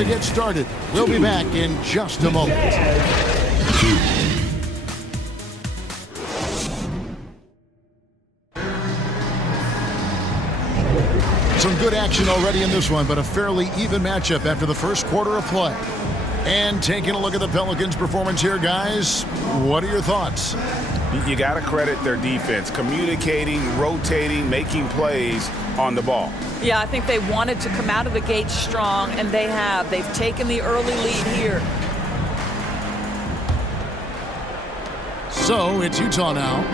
to get started. We'll be back in just a moment. Some good action already in this one, but a fairly even matchup after the first quarter of play. And taking a look at the Pelicans' performance here, guys, what are your thoughts? You got to credit their defense, communicating, rotating, making plays on the ball. Yeah, I think they wanted to come out of the gate strong, and they have. They've taken the early lead here. So it's Utah now.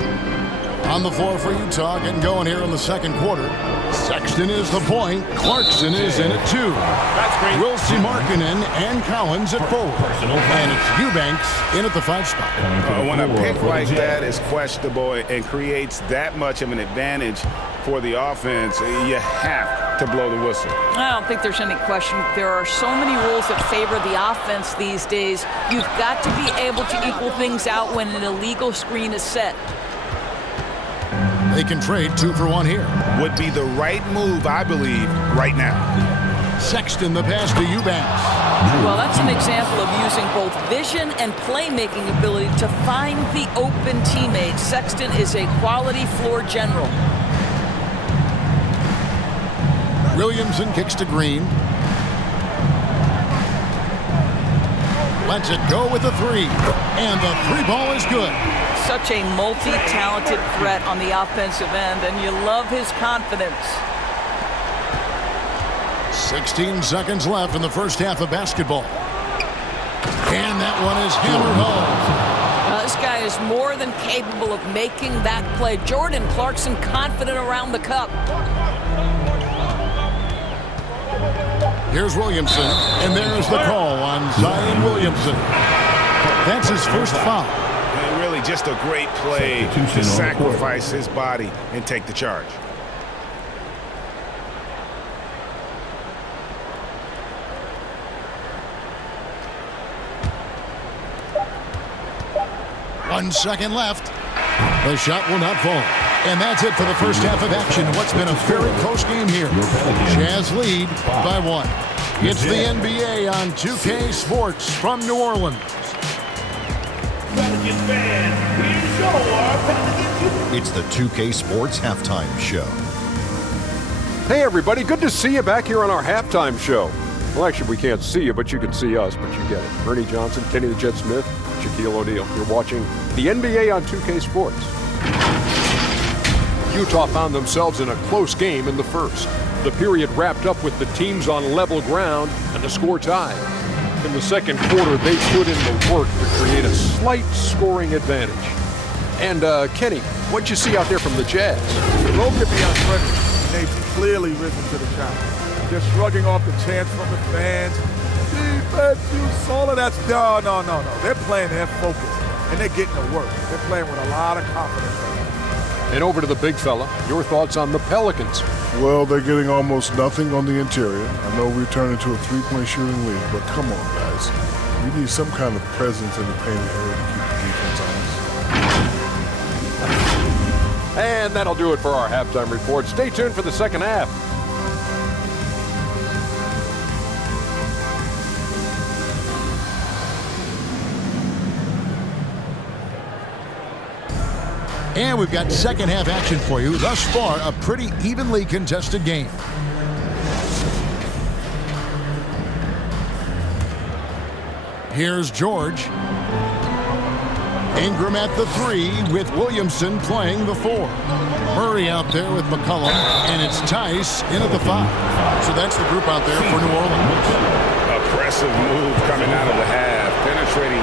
On the floor for Utah, getting going here in the second quarter. Sexton is the point. Clarkson is in at 2. That's great. Wilson, Markkanen, and Collins at 4. And it's Eubanks in at the 5 spot. When a pick like that is questionable and creates that much of an advantage for the offense, you have to blow the whistle. I don't think there's any question. There are so many rules that favor the offense these days. You've got to be able to equal things out when an illegal screen is set. They can trade 2 for 1 here. Would be the right move, I believe, right now. Sexton, the pass to Eubanks. Well, that's an example of using both vision and playmaking ability to find the open teammate. Sexton is a quality floor general. Williamson kicks to Green. Lets it go with the 3. And the 3 ball is good. Such a multi-talented threat on the offensive end, and you love his confidence. 16 seconds left in the first half of basketball. And that one is hammered home. This guy is more than capable of making that play. Jordan Clarkson confident around the cup. Here's Williamson, and there's the call on Zion Williamson. That's his first foul. And really just a great play to sacrifice his body and take the charge. One second left. The shot will not fall. And that's it for the first half of action. What's been a very close game here. Jazz lead by 1. It's the NBA on 2K Sports from New Orleans. It's the 2K Sports Halftime Show. Hey everybody, good to see you back here on our halftime show. Well, actually, we can't see you, but you can see us, but you get it. Ernie Johnson, Kenny the Jet Smith, Shaquille O'Neal. You're watching the NBA on 2K Sports. Utah found themselves in a close game in the first. The period wrapped up with the teams on level ground and the score tied. In the second quarter, they put in the work to create a slight scoring advantage. And, Kenny, what'd you see out there from the Jazz? Roll could be unfriendly. They've clearly risen to the challenge. Just shrugging off the chants from the fans. Defense, you saw it. That's no. They're playing their focus, and they're getting to work. They're playing with a lot of confidence right now. And over to the big fella, your thoughts on the Pelicans? Well, they're getting almost nothing on the interior. I know we've turned into a three-point shooting league, but come on, guys. We need some kind of presence in the painted area to keep the defense honest. And that'll do it for our halftime report. Stay tuned for the second half. And we've got second half action for you. Thus far, a pretty evenly contested game. Here's George. Ingram at the 3 with Williamson playing the 4. Murray out there with McCollum, and it's Tice in at the 5. So that's the group out there for New Orleans. Aggressive move coming out of the half, penetrating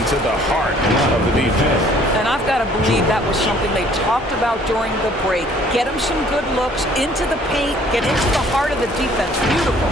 into the heart of the defense. And I've got to believe that was something they talked about during the break. Get him some good looks into the paint, get into the heart of the defense. Beautiful.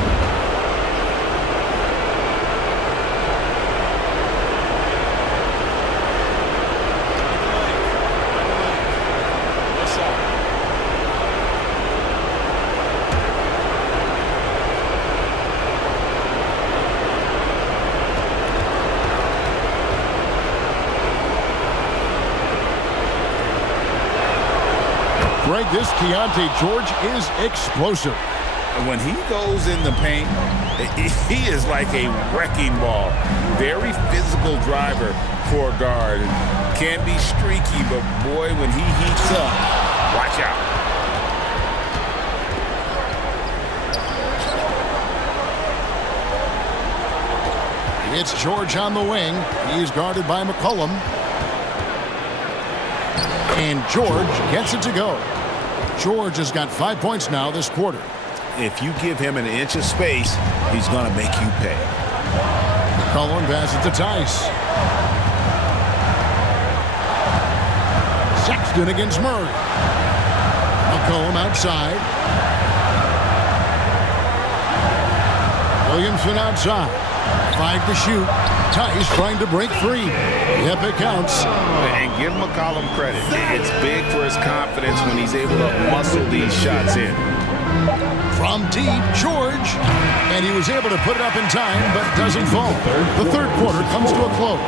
Greg, this Keontae George is explosive. When he goes in the paint, he is like a wrecking ball. Very physical driver for a guard. Can be streaky, but boy, when he heats up, watch out. It's George on the wing. He's guarded by McCollum. And George gets it to go. George has got 5 points now this quarter. If you give him an inch of space, he's going to make you pay. McCollum passes to Tice. Sexton against Murray. McCollum outside. Williamson outside. 5 to shoot. Tice trying to break free. Yep, it counts. And give McCollum credit. It's big for his confidence when he's able to muscle these shots in. From deep, George. And he was able to put it up in time, but doesn't fall. The third quarter comes to a close.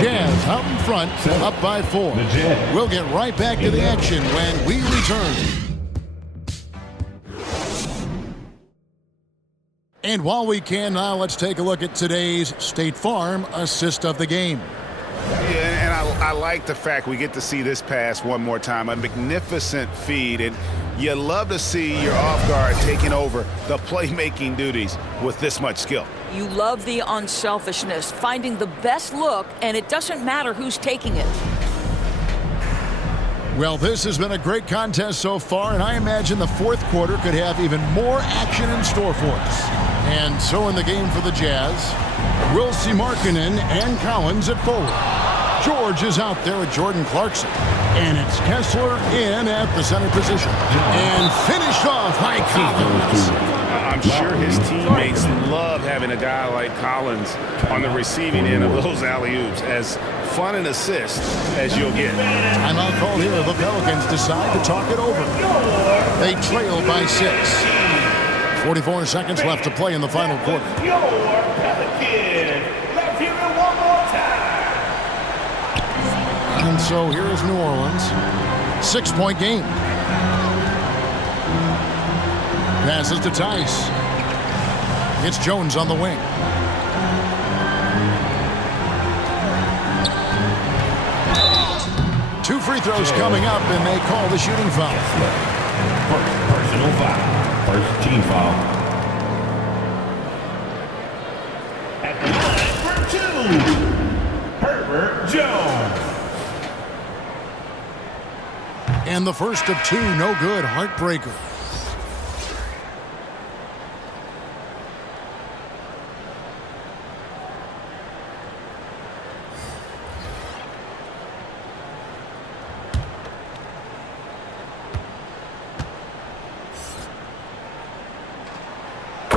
Jazz out in front, up by 4. We'll get right back to the action when we return. And while we can now, let's take a look at today's State Farm assist of the game. Yeah, and I like the fact we get to see this pass one more time. A magnificent feed, and you love to see your off guard taking over the playmaking duties with this much skill. You love the unselfishness, finding the best look, and it doesn't matter who's taking it. Well, this has been a great contest so far, and I imagine the fourth quarter could have even more action in store for us. And so in the game for the Jazz, we'll see Markkanen and Collins at forward. George is out there with Jordan Clarkson. And it's Kessler in at the center position. And finished off by Collins. I'm sure his teammates love having a guy like Collins on the receiving end of those alley-oops. As fun an assist as you'll get. Timeout called here. The Pelicans decide to talk it over. They trail by 6. 44 seconds left to play in the final quarter. Your Pelicans. Let's hear it one more time. And so here is New Orleans. 6-point game. Passes to Tice. It's Jones on the wing. Two free throws coming up, and they call the shooting foul. First personal foul. First team foul. At the line for 2, Herbert Jones. And the first of 2, no good. Heartbreaker.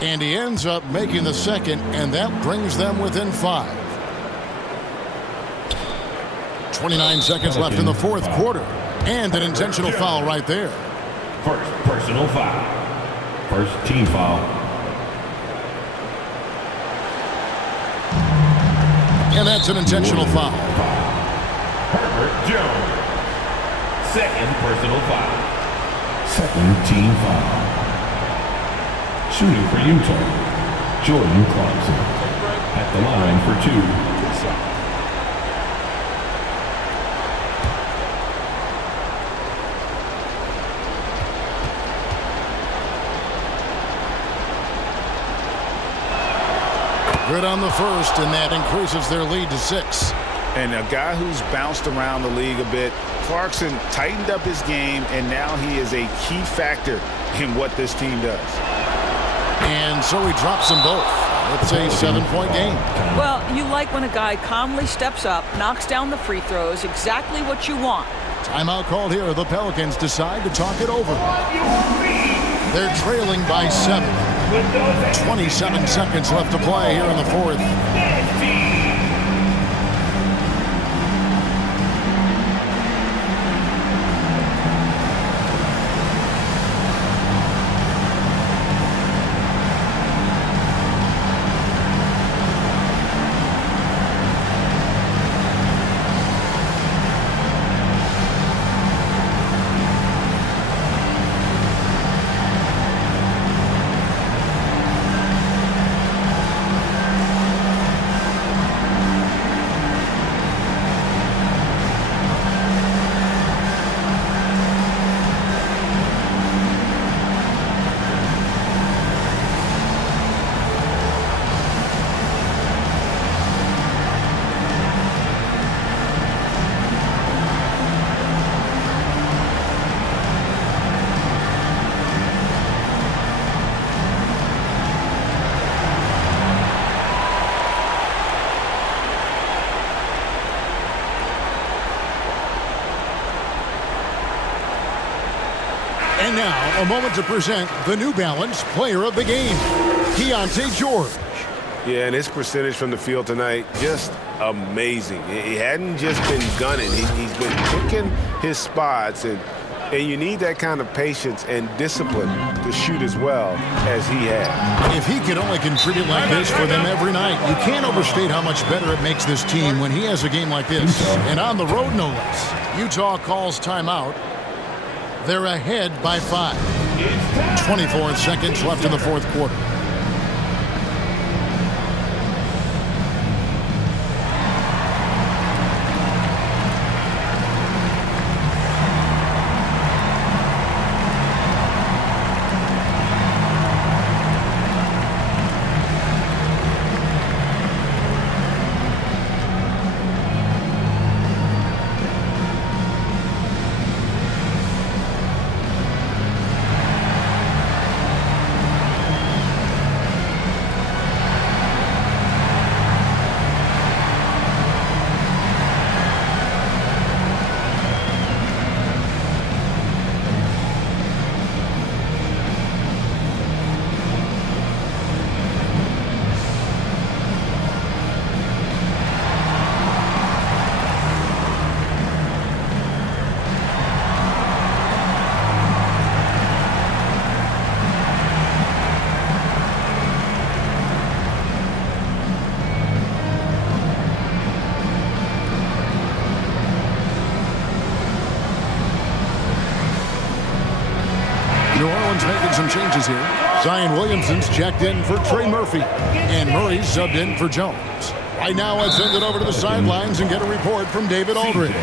And he ends up making the second, and that brings them within 5. 29 seconds left in the fourth quarter. And an intentional foul right there. First personal foul. First team foul. And that's an intentional foul. Herbert Jones. Second personal foul. Second team foul. Shooting for Utah, Jordan Clarkson. At the line for 2. Good on the first, and that increases their lead to 6. And a guy who's bounced around the league a bit, Clarkson tightened up his game, and now he is a key factor in what this team does. And so he drops them both. It's a 7-point game. Well, you like when a guy calmly steps up, knocks down the free throws, exactly what you want. Timeout called here. The Pelicans decide to talk it over. They're trailing by 7. 27 seconds left to play here in the fourth. And now, a moment to present the New Balance Player of the Game, Keontae George. Yeah, and his percentage from the field tonight, just amazing. He hadn't just been gunning. He's been picking his spots, and you need that kind of patience and discipline to shoot as well as he had. If he could only contribute like this for them every night, you can't overstate how much better it makes this team when he has a game like this. And on the road, no less. Utah calls timeout. They're ahead by 5. 24 seconds left in the fourth quarter. Making some changes here. Zion Williamson's checked in for Trey Murphy, and Murray's subbed in for Jones. Right now, let's send it over to the sidelines and get a report from David Aldridge.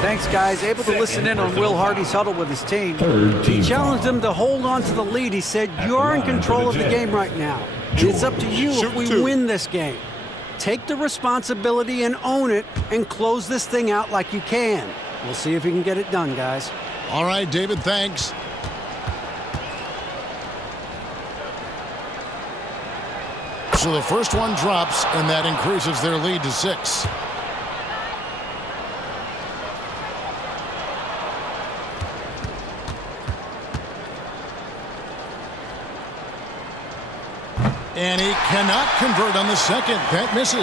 Thanks, guys. Able to listen in on Will Hardy's huddle with his team. He challenged him to hold on to the lead. He said, "You're in control of the game right now. It's up to you if we win this game. Take the responsibility and own it and close this thing out like you can." We'll see if he can get it done, guys. All right, David, thanks. So the first one drops, and that increases their lead to 6. And he cannot convert on the second. That misses.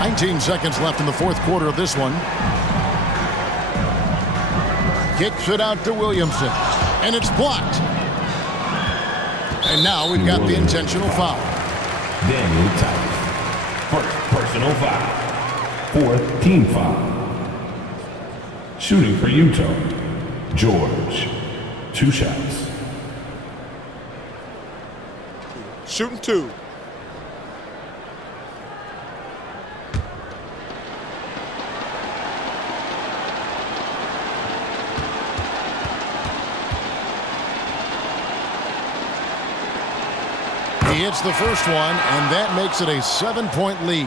19 seconds left in the fourth quarter of this one. Kicks it out to Williamson, and it's blocked. And now we've got the intentional foul. Daniel Titus. First personal foul. Fourth team foul. Shooting for Utah, George. 2 shots. Shooting 2. He hits the first one, and that makes it a 7-point lead.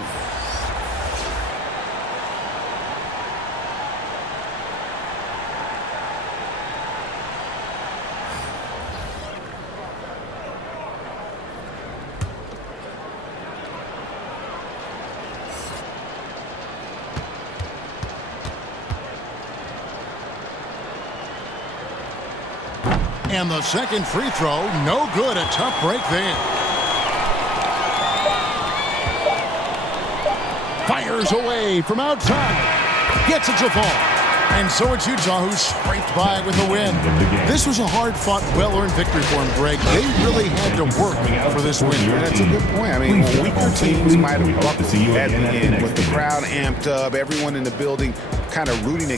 And the second free throw, no good. A tough break there. Fires away from outside. Gets it to fall. And so it's Utah who scraped by with a win. This was a hard-fought, well-earned victory for them, Greg. They really had to work for this win. That's a good point. I mean, weaker teams might have buckled at the end with the crowd amped up, everyone in the building kind of rooting